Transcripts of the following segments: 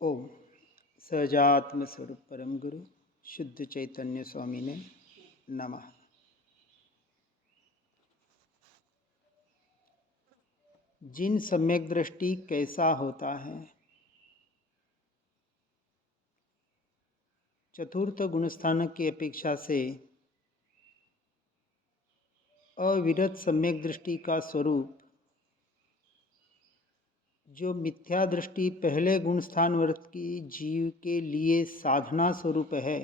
ओम सहजात्म स्वरूप परम गुरु शुद्ध चैतन्य स्वामी ने नमः। जिन सम्यक दृष्टि कैसा होता है, चतुर्थ गुणस्थानक की अपेक्षा से अविरत सम्यक दृष्टि का स्वरूप जो मिथ्या दृष्टि पहले गुणस्थान वर्त की जीव के लिए साधना स्वरूप है,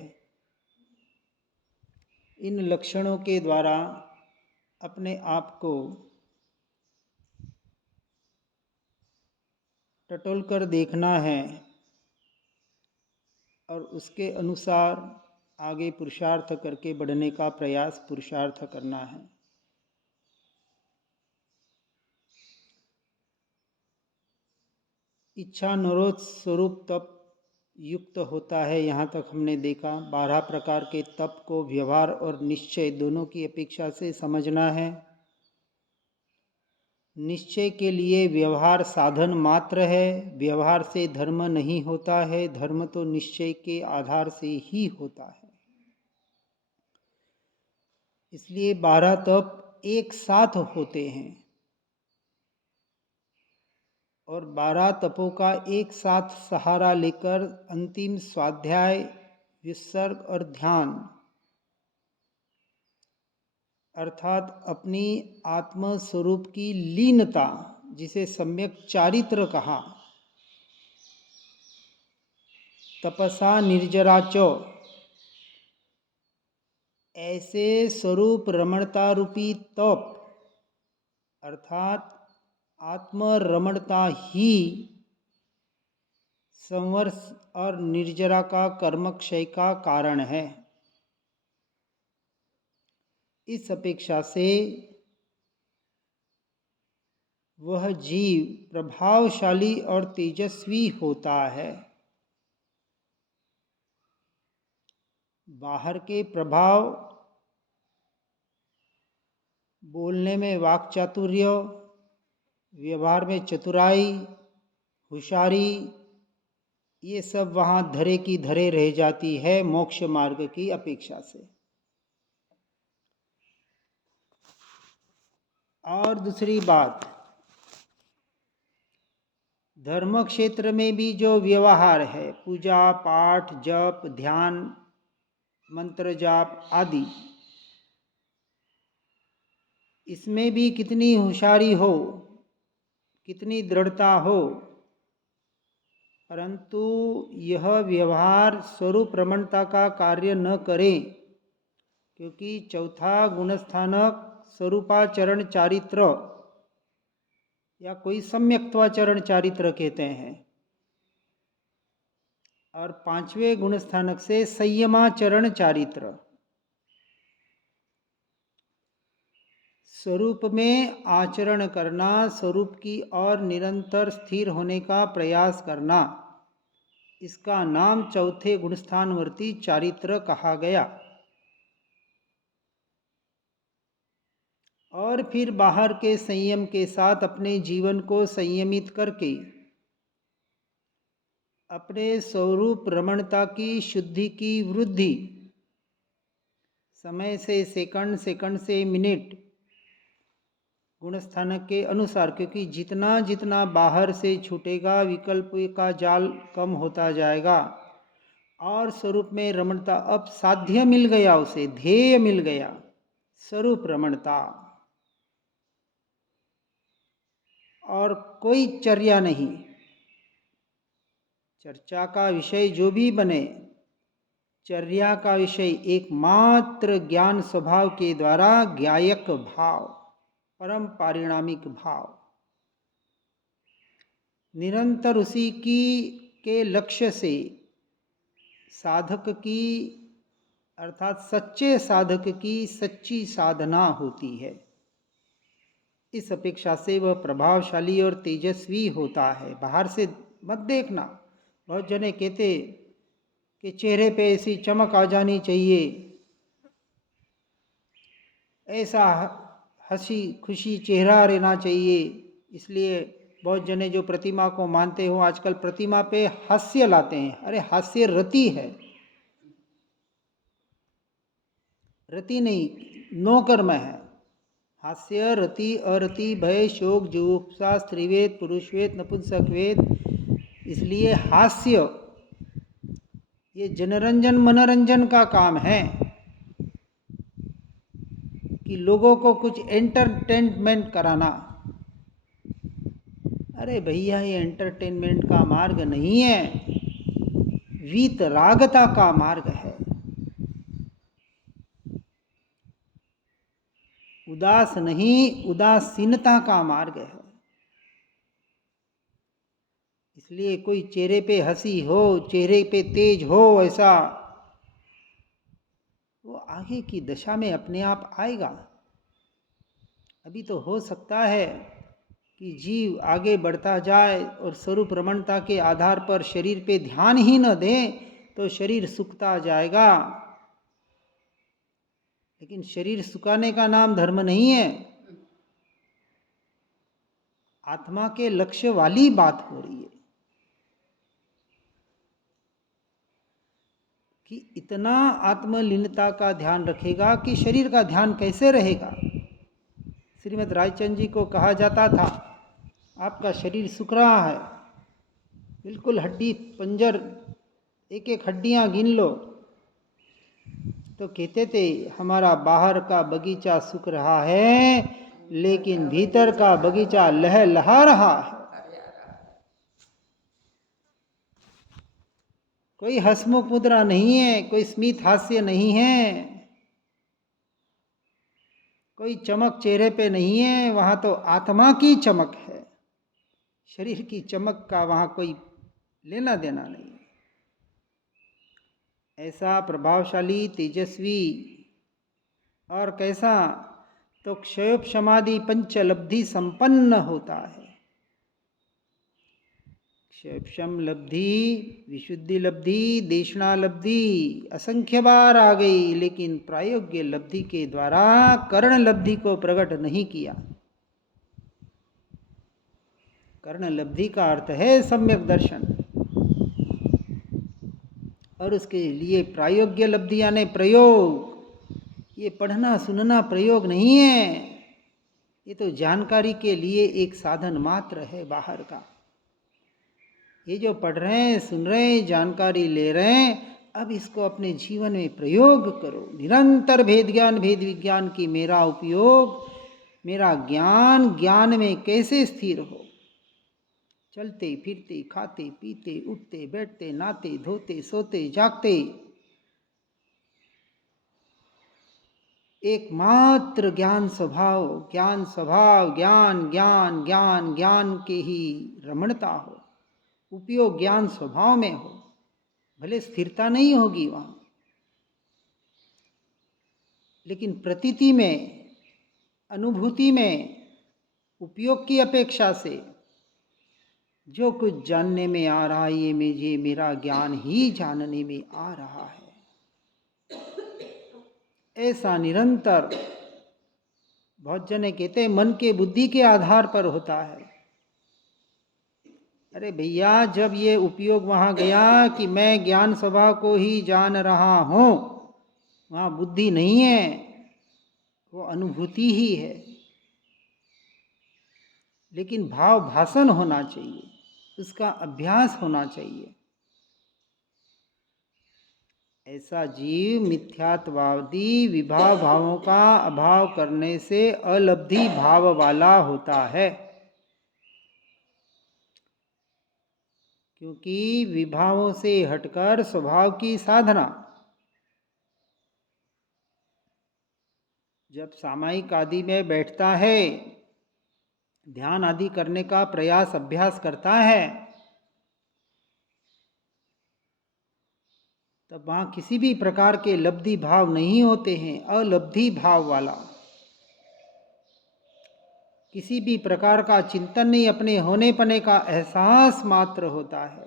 इन लक्षणों के द्वारा अपने आप को टटोल कर देखना है और उसके अनुसार आगे पुरुषार्थ करके बढ़ने का प्रयास पुरुषार्थ करना है। इच्छा निरोध स्वरूप तप युक्त होता है। यहाँ तक हमने देखा 12 प्रकार के तप को व्यवहार और निश्चय दोनों की अपेक्षा से समझना है। निश्चय के लिए व्यवहार साधन मात्र है। व्यवहार से धर्म नहीं होता है, धर्म तो निश्चय के आधार से ही होता है। इसलिए 12 तप एक साथ होते हैं और 12 तपों का एक साथ सहारा लेकर अंतिम स्वाध्याय, विसर्ग और ध्यान अर्थात अपनी आत्म स्वरूप की लीनता, जिसे सम्यक चारित्र कहा, तपसा निर्जरा च, ऐसे स्वरूप रमणता रूपी तप अर्थात आत्म रमणता ही संवर्ष और निर्जरा का कर्मक्षय का कारण है। इस अपेक्षा से वह जीव प्रभावशाली और तेजस्वी होता है। बाहर के प्रभाव, बोलने में वाक् चातुर्य, व्यवहार में चतुराई, होशियारी, ये सब वहाँ धरे की धरे रह जाती है मोक्ष मार्ग की अपेक्षा से। और दूसरी बात, धर्म क्षेत्र में भी जो व्यवहार है, पूजा पाठ जप ध्यान मंत्र जाप आदि, इसमें भी कितनी होशियारी हो, कितनी दृढ़ता हो, परंतु यह व्यवहार स्वरूप रमणता का कार्य न करे, क्योंकि चौथा गुणस्थानक स्वरूपाचरण चारित्र या कोई सम्यक्त्वाचरण चारित्र कहते हैं, और 5वें गुणस्थानक से संयमाचरण चारित्र। स्वरूप में आचरण करना, स्वरूप की ओर निरंतर स्थिर होने का प्रयास करना, इसका नाम चौथे गुणस्थानवर्ती चारित्र कहा गया। और फिर बाहर के संयम के साथ अपने जीवन को संयमित करके अपने स्वरूप रमणता की शुद्धि की वृद्धि, समय से सेकंड, सेकंड से मिनट, गुणस्थानक के अनुसार, क्योंकि जितना जितना बाहर से छूटेगा विकल्प का जाल कम होता जाएगा और स्वरूप में रमणता अब साध्य मिल गया, उसे ध्येय मिल गया, स्वरूप रमणता, और कोई चर्या नहीं। चर्चा का विषय जो भी बने, चर्या का विषय एकमात्र ज्ञान स्वभाव के द्वारा ज्ञायक भाव, परम पारिणामिक भाव, निरंतर उसी की के लक्ष्य से साधक की अर्थात सच्चे साधक की सच्ची साधना होती है। इस अपेक्षा से वह प्रभावशाली और तेजस्वी होता है। बाहर से मत देखना। बहुत जने कहते कि चेहरे पे ऐसी चमक आ जानी चाहिए, ऐसा हंसी खुशी चेहरा रहना चाहिए, इसलिए बहुत जने जो प्रतिमा को मानते हो आजकल प्रतिमा पे हास्य लाते हैं। अरे हास्य रति है, रति नहीं, नौकर्म है। हास्य रति अरति भय शोक जुगुप्सा स्त्रीवेद पुरुषवेद नपुंसकवेद। इसलिए हास्य ये जनरंजन मनोरंजन का काम है कि लोगों को कुछ एंटरटेनमेंट कराना। अरे भैया ये एंटरटेनमेंट का मार्ग नहीं है, वीतरागता का मार्ग है। उदास नहीं, उदासीनता का मार्ग है। इसलिए कोई चेहरे पे हंसी हो, चेहरे पे तेज हो, ऐसा वो आगे की दशा में अपने आप आएगा। अभी तो हो सकता है कि जीव आगे बढ़ता जाए और स्वरूप रमणता के आधार पर शरीर पे ध्यान ही न दे तो शरीर सुखता जाएगा। लेकिन शरीर सुखाने का नाम धर्म नहीं है। आत्मा के लक्ष्य वाली बात हो रही है कि इतना आत्मलीनता का ध्यान रखेगा कि शरीर का ध्यान कैसे रहेगा। श्रीमद् रायचंद जी को कहा जाता था आपका शरीर सूख रहा है, बिल्कुल हड्डी पंजर एक एक हड्डियां गिन लो, तो कहते थे हमारा बाहर का बगीचा सूख रहा है लेकिन भीतर का बगीचा लहलहा रहा है। कोई हंसमुख मुद्रा नहीं है, कोई स्मित हास्य नहीं है, कोई चमक चेहरे पे नहीं है, वहां तो आत्मा की चमक है। शरीर की चमक का वहां कोई लेना देना नहीं। ऐसा प्रभावशाली तेजस्वी और कैसा, तो क्षयोपशमादि पंचलब्धि संपन्न होता है। क्षयोपशम लब्धि, विशुद्धि लब्धि, देशना लब्धि असंख्य बार आ गई, लेकिन प्रायोग्य लब्धि के द्वारा कर्ण लब्धि को प्रकट नहीं किया। कर्ण लब्धि का अर्थ है सम्यक दर्शन, और उसके लिए प्रायोग्य लब्धि यानी प्रयोग। ये पढ़ना सुनना प्रयोग नहीं है, ये तो जानकारी के लिए एक साधन मात्र है बाहर का। ये जो पढ़ रहे हैं, सुन रहे हैं, जानकारी ले रहे हैं, अब इसको अपने जीवन में प्रयोग करो। निरंतर भेद ज्ञान भेद विज्ञान की मेरा उपयोग, मेरा ज्ञान ज्ञान में कैसे स्थिर हो। चलते फिरते खाते पीते उठते बैठते नहाते धोते सोते जागते एकमात्र ज्ञान स्वभाव, ज्ञान स्वभाव, ज्ञान ज्ञान ज्ञान ज्ञान के ही रमणता हो, उपयोग ज्ञान स्वभाव में हो। भले स्थिरता नहीं होगी वहां, लेकिन प्रतीति में, अनुभूति में, उपयोग की अपेक्षा से जो कुछ जानने में आ रहा है, ये मुझे मेरा ज्ञान ही जानने में आ रहा है, ऐसा निरंतर। बहुत जने कहते हैं मन के बुद्धि के आधार पर होता है। अरे भैया, जब ये उपयोग वहां गया कि मैं ज्ञान स्वभाव को ही जान रहा हूं, वहां बुद्धि नहीं है, वो अनुभूति ही है। लेकिन भाव भाषण होना चाहिए, उसका अभ्यास होना चाहिए। ऐसा जीव मिथ्यात्ववादी विभाव भावों का अभाव करने से अलब्धि भाव वाला होता है, क्योंकि विभावों से हटकर स्वभाव की साधना, जब सामायिक आदि में बैठता है, ध्यान आदि करने का प्रयास अभ्यास करता है, तब वहां किसी भी प्रकार के लब्धि भाव नहीं होते हैं। अलब्धि भाव वाला, किसी भी प्रकार का चिंतन नहीं, अपने होने पने का एहसास मात्र होता है।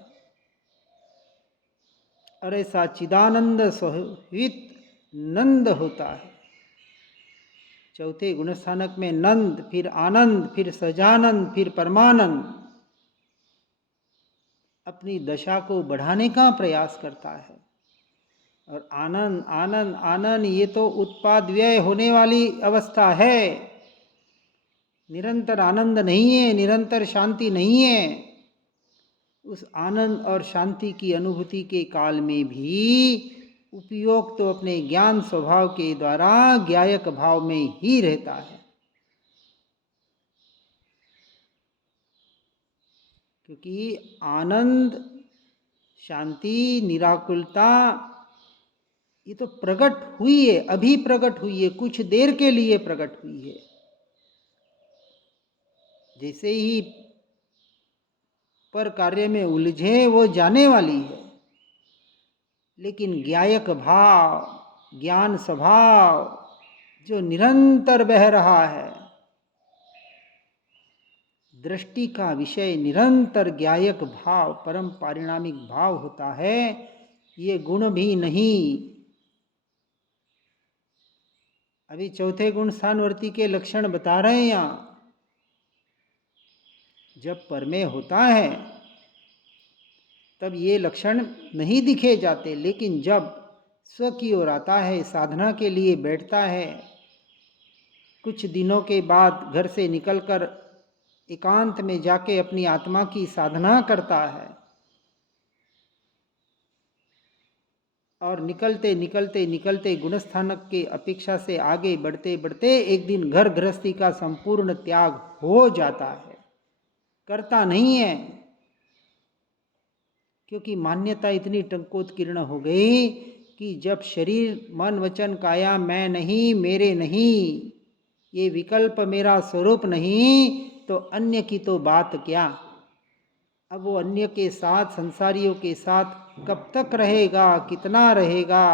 और ऐसा चिदानंद स्वहित नंद होता है। चौथे गुणस्थानक में नंद, फिर आनंद, फिर सजानंद, फिर परमानंद। अपनी दशा को बढ़ाने का प्रयास करता है। और आनंद आनंद आनंद ये तो उत्पाद व्यय होने वाली अवस्था है, निरंतर आनंद नहीं है, निरंतर शांति नहीं है। उस आनंद और शांति की अनुभूति के काल में भी उपयोग तो अपने ज्ञान स्वभाव के द्वारा ज्ञायक भाव में ही रहता है, क्योंकि आनंद, शांति, निराकुलता ये तो प्रकट हुई है, अभी प्रकट हुई है, कुछ देर के लिए प्रकट हुई है। जैसे ही पर कार्य में उलझे वो जाने वाली है, लेकिन ज्ञायक भाव, ज्ञान स्वभाव जो निरंतर बह रहा है, दृष्टि का विषय निरंतर ज्ञायक भाव, परम पारिणामिक भाव होता है, ये गुण भी नहीं। अभी चौथे गुण स्थानवर्ती के लक्षण बता रहे हैं यहाँ। जब परमेय होता है तब ये लक्षण नहीं दिखे जाते, लेकिन जब स्व की ओर आता है, साधना के लिए बैठता है, कुछ दिनों के बाद घर से निकलकर एकांत में जाके अपनी आत्मा की साधना करता है, और निकलते निकलते निकलते गुणस्थानक के अपेक्षा से आगे बढ़ते बढ़ते एक दिन घर गृहस्थी का संपूर्ण त्याग हो जाता है। करता नहीं है, क्योंकि मान्यता इतनी टंकोत्कीर्ण हो गई कि जब शरीर मन वचन काया मैं नहीं, मेरे नहीं, ये विकल्प मेरा स्वरूप नहीं, तो अन्य की तो बात क्या। अब वो अन्य के साथ, संसारियों के साथ कब तक रहेगा, कितना रहेगा,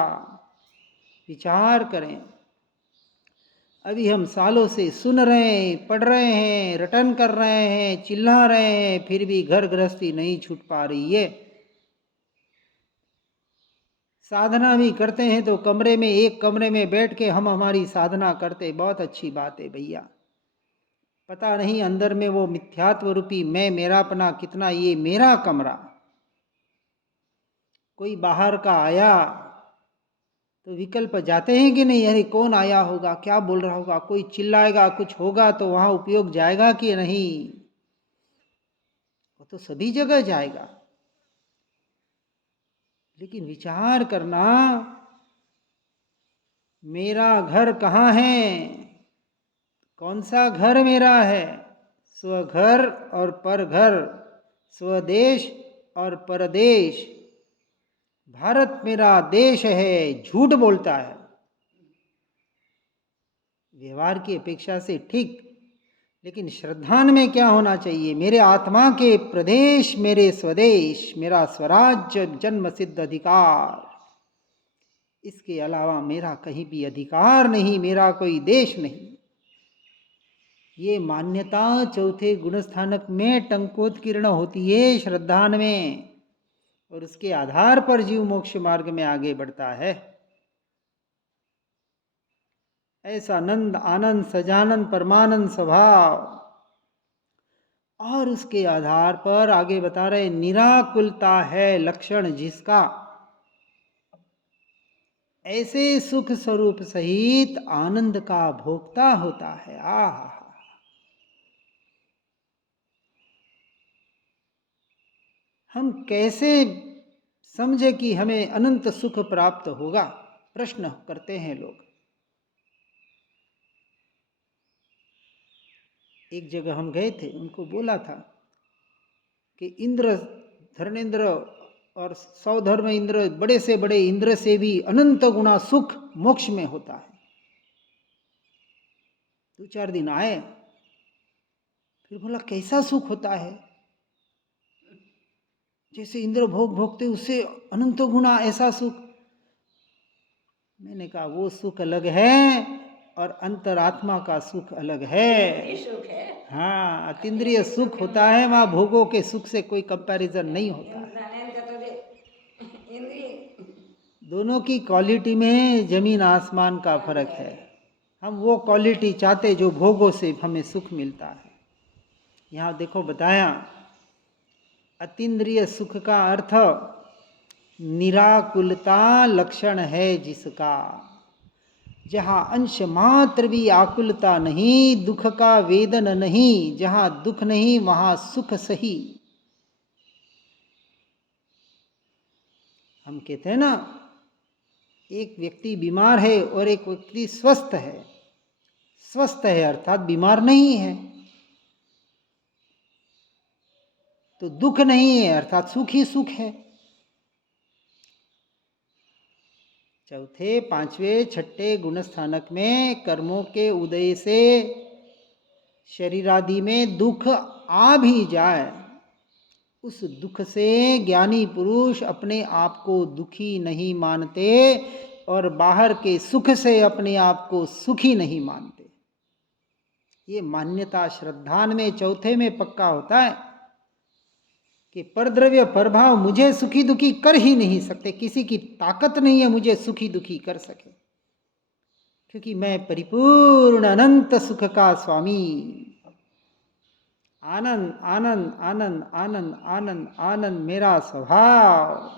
विचार करें। अभी हम सालों से सुन रहे हैं, पढ़ रहे हैं, रटन कर रहे हैं, चिल्ला रहे हैं, फिर भी घर गृहस्थी नहीं छूट पा रही है। साधना भी करते हैं तो कमरे में, एक कमरे में बैठ के हम हमारी साधना करते, बहुत अच्छी बात है भैया। पता नहीं अंदर में वो मिथ्यात्व रूपी मैं, मेरापना कितना, ये मेरा कमरा। कोई बाहर का आया तो विकल्प जाते हैं कि नहीं, अरे कौन आया होगा, क्या बोल रहा होगा, कोई चिल्लाएगा, कुछ होगा तो वहां उपयोग जाएगा कि नहीं, वो तो सभी जगह जाएगा। लेकिन विचार करना, मेरा घर कहाँ है, कौन सा घर मेरा है, स्वघर और परघर, स्वदेश और परदेश। भारत मेरा देश है, झूठ बोलता है व्यवहार की अपेक्षा से, ठीक, लेकिन श्रद्धान में क्या होना चाहिए, मेरे आत्मा के प्रदेश, मेरे स्वदेश, मेरा स्वराज्य जन्म सिद्ध अधिकार, इसके अलावा मेरा कहीं भी अधिकार नहीं, मेरा कोई देश नहीं। ये मान्यता चौथे गुणस्थानक में टंकोत्कीर्ण होती है, श्रद्धान में, और उसके आधार पर जीव मोक्ष मार्ग में आगे बढ़ता है। ऐसा नंद आनंद सजानंद परमानंद स्वभाव, और उसके आधार पर आगे बता रहे निराकुलता है लक्षण जिसका, ऐसे सुख स्वरूप सहित आनंद का भोक्ता होता है। आहा, हम कैसे समझे कि हमें अनंत सुख प्राप्त होगा, प्रश्न करते हैं लोग। एक जगह हम गए थे, उनको बोला था कि इंद्र धर्मेंद्र और सौधर्म इंद्र, बड़े से बड़े इंद्र से भी अनंत गुना सुख मोक्ष में होता है। 2-4 दिन आए, फिर बोला कैसा सुख होता है, जैसे इंद्र भोग भोगते उससे अनंत गुना ऐसा सुख। मैंने कहा वो सुख अलग है और अंतरात्मा का सुख अलग है। हाँ, अतीन्द्रिय सुख होता है, वहाँ भोगों के सुख से कोई कंपैरिजन नहीं होता है। दोनों की क्वालिटी में जमीन आसमान का फर्क है। हम वो क्वालिटी चाहते जो भोगों से हमें सुख मिलता है। यहाँ देखो बताया, अतीन्द्रिय सुख का अर्थ निराकुलता लक्षण है जिसका, जहाँ अंश मात्र भी आकुलता नहीं, दुख का वेदन नहीं, जहाँ दुख नहीं वहाँ सुख सही। हम कहते हैं ना, एक व्यक्ति बीमार है और एक व्यक्ति स्वस्थ है। स्वस्थ है अर्थात बीमार नहीं है, तो दुख नहीं है अर्थात सुख ही सुख है। चौथे, पांचवें, छठे गुणस्थानक में कर्मों के उदय से शरीर आदि में दुख आ भी जाए, उस दुख से ज्ञानी पुरुष अपने आप को दुखी नहीं मानते और बाहर के सुख से अपने आप को सुखी नहीं मानते। ये मान्यता श्रद्धान में चौथे में पक्का होता है कि परद्रव्य प्रभाव मुझे सुखी दुखी कर ही नहीं सकते, किसी की ताकत नहीं है मुझे सुखी दुखी कर सके, क्योंकि मैं परिपूर्ण अनंत सुख का स्वामी। आनंद आनंद आनंद आनंद आनंद आनंद मेरा स्वभाव।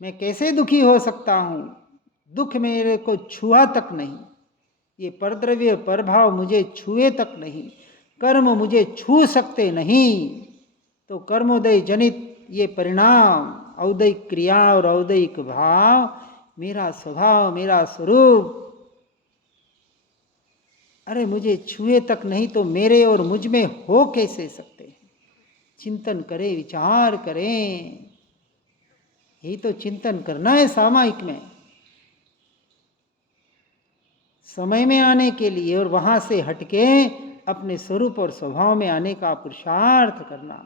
मैं कैसे दुखी हो सकता हूँ? दुख मेरे को छुआ तक नहीं, ये परद्रव्य प्रभाव मुझे छुए तक नहीं, कर्म मुझे छू सकते नहीं। तो कर्मोदय जनित ये परिणाम, औदयिक क्रिया और औदयिक भाव मेरा स्वभाव, मेरा स्वरूप, अरे मुझे छुए तक नहीं तो मेरे और मुझ में हो कैसे सकते हैं? चिंतन करें, विचार करें, यही तो चिंतन करना है सामायिक में, समय में आने के लिए, और वहां से हटके अपने स्वरूप और स्वभाव में आने का पुरुषार्थ करना।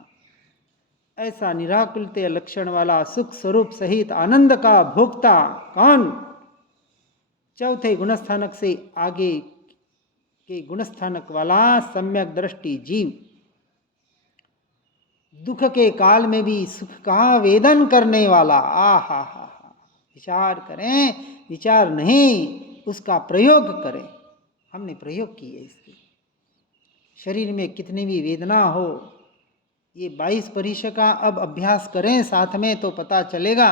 ऐसा निराकुलते लक्षण वाला सुख स्वरूप सहित आनंद का भोक्ता कौन? चौथे गुणस्थानक से आगे के गुणस्थानक वाला सम्यक दृष्टि जीव, दुख के काल में भी सुख का वेदन करने वाला। आ हा हा, विचार करें, विचार नहीं उसका प्रयोग करें। हमने प्रयोग किए इसके, शरीर में कितनी भी वेदना हो, ये 22 परीक्षा का अब अभ्यास करें साथ में तो पता चलेगा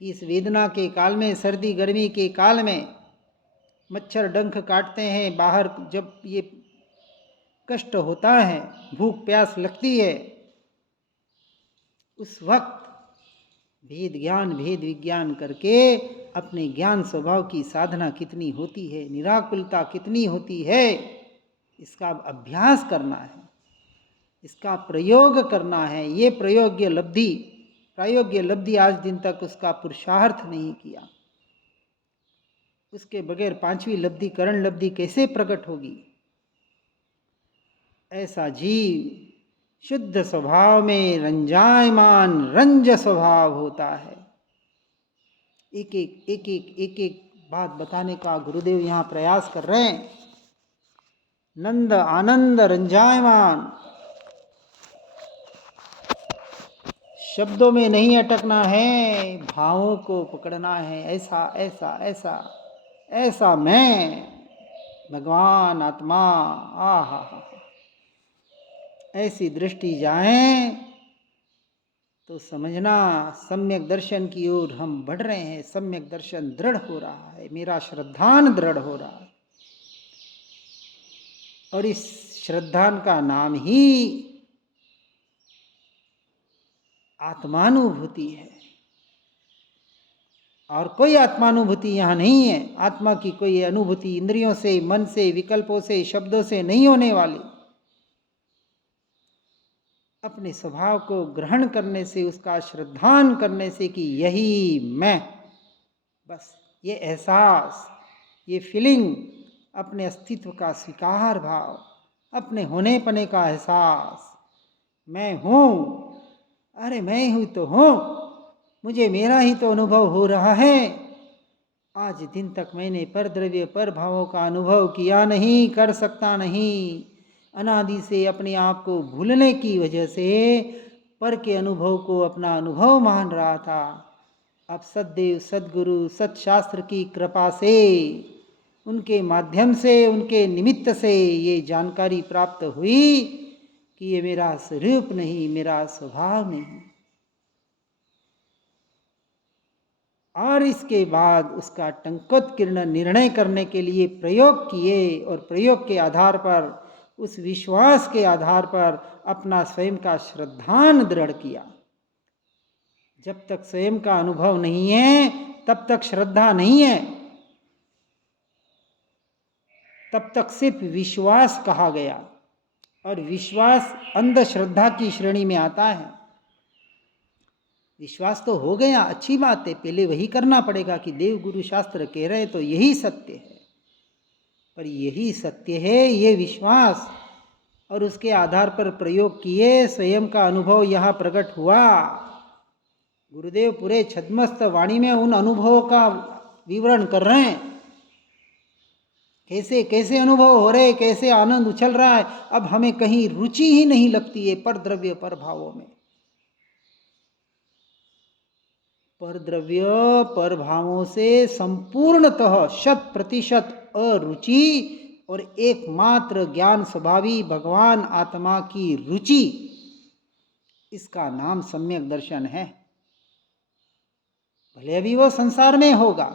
कि इस वेदना के काल में, सर्दी गर्मी के काल में, मच्छर डंख काटते हैं बाहर, जब ये कष्ट होता है, भूख प्यास लगती है, उस वक्त भेद ज्ञान भेद विज्ञान करके अपने ज्ञान स्वभाव की साधना कितनी होती है, निराकुलता कितनी होती है, इसका अभ्यास करना है, इसका प्रयोग करना है। ये प्रायोग्य लब्धि आज दिन तक उसका पुरुषार्थ नहीं किया, उसके बगैर पांचवी लब्धि, करण लब्धि कैसे प्रकट होगी? ऐसा जीव शुद्ध स्वभाव में रंजायमान रंज स्वभाव होता है। एक एक बात बताने का गुरुदेव यहाँ प्रयास कर रहे हैं। नंद आनंद रंजायमान, शब्दों में नहीं अटकना है, भावों को पकड़ना है। ऐसा ऐसा ऐसा ऐसा मैं भगवान आत्मा, आ हा, ऐसी दृष्टि जाए तो समझना सम्यक दर्शन की ओर हम बढ़ रहे हैं। सम्यक दर्शन दृढ़ हो रहा है, मेरा श्रद्धान दृढ़ हो रहा है, और इस श्रद्धान का नाम ही आत्मानुभूति है। और कोई आत्मानुभूति यहाँ नहीं है। आत्मा की कोई अनुभूति इंद्रियों से, मन से, विकल्पों से, शब्दों से नहीं होने वाली। अपने स्वभाव को ग्रहण करने से, उसका श्रद्धान करने से कि यही मैं, बस ये एहसास, ये फीलिंग, अपने अस्तित्व का स्वीकार भाव, अपने होने पने का एहसास, मैं हूँ, अरे मैं हूँ तो हूँ, मुझे मेरा ही तो अनुभव हो रहा है। आज दिन तक मैंने परद्रव्य पर भावों का अनुभव किया नहीं, कर सकता नहीं। अनादि से अपने आप को भूलने की वजह से पर के अनुभव को अपना अनुभव मान रहा था। अब सद्देव, सद्गुरु, सत्शास्त्र की कृपा से, उनके माध्यम से, उनके निमित्त से ये जानकारी प्राप्त हुई कि ये मेरा स्वरूप नहीं, मेरा स्वभाव नहीं। और इसके बाद उसका टंकोत्कीर्ण निर्णय करने के लिए प्रयोग किए, और प्रयोग के आधार पर, उस विश्वास के आधार पर अपना स्वयं का श्रद्धान दृढ़ किया। जब तक स्वयं का अनुभव नहीं है तब तक श्रद्धा नहीं है, तब तक सिर्फ विश्वास कहा गया, और विश्वास अंधश्रद्धा की श्रेणी में आता है। विश्वास तो हो गया, अच्छी बात है, पहले वही करना पड़ेगा कि देव गुरु शास्त्र कह रहे तो यही सत्य है, पर यही सत्य है ये विश्वास, और उसके आधार पर प्रयोग किए, स्वयं का अनुभव यहाँ प्रकट हुआ। गुरुदेव पूरे छद्मस्त वाणी में उन अनुभवों का विवरण कर रहे हैं, कैसे कैसे अनुभव हो रहे, कैसे आनंद उछल रहा है। अब हमें कहीं रुचि ही नहीं लगती है पर द्रव्य पर भावों में, पर द्रव्य पर भावों से संपूर्णतः 100% अरुचि, और एकमात्र ज्ञान स्वभावी भगवान आत्मा की रुचि, इसका नाम सम्यक दर्शन है। भले अभी वो संसार में होगा,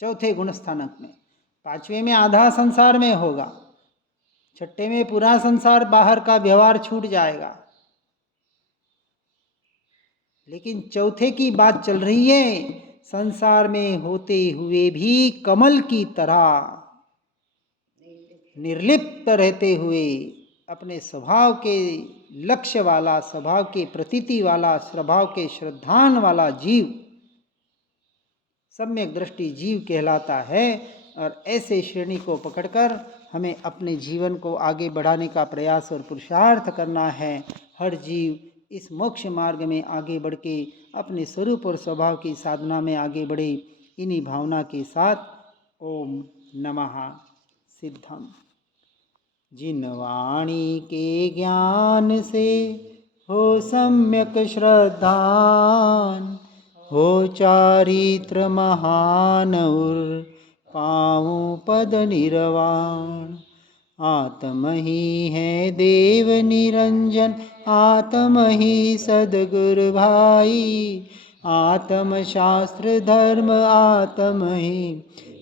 चौथे गुण स्थानक में, पांचवें में आधा संसार में होगा, छठे में पूरा संसार बाहर का व्यवहार छूट जाएगा, लेकिन चौथे की बात चल रही है। संसार में होते हुए भी कमल की तरह निर्लिप्त रहते हुए अपने स्वभाव के लक्ष्य वाला, स्वभाव के प्रतीति वाला, स्वभाव के श्रद्धान वाला जीव सम्यक दृष्टि जीव कहलाता है। और ऐसे श्रेणी को पकड़कर हमें अपने जीवन को आगे बढ़ाने का प्रयास और पुरुषार्थ करना है। हर जीव इस मोक्ष मार्ग में आगे बढ़ के अपने स्वरूप और स्वभाव की साधना में आगे बढ़े। इन्हीं भावना के साथ ओम नमः सिद्धम। जिन वाणी के ज्ञान से हो सम्यक श्रद्धान, हो चारित्र महान और पाऊं पद निर्वाण। आत्म ही है देव निरंजन, आत्म ही सदगुरु भाई। आत्म शास्त्र धर्म आत्म ही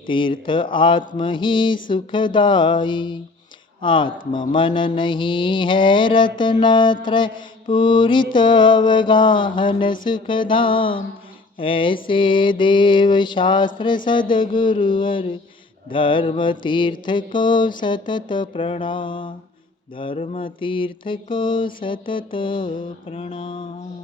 तीर्थ, आत्म ही सुखदाई। आत्म मन नहीं है रत्नत्रय, पूरित अवगाहन सुखधाम। ऐसे देव शास्त्र सदगुरुवर, धर्म तीर्थ को सतत प्रणाम। धर्म तीर्थ को सतत प्रणाम।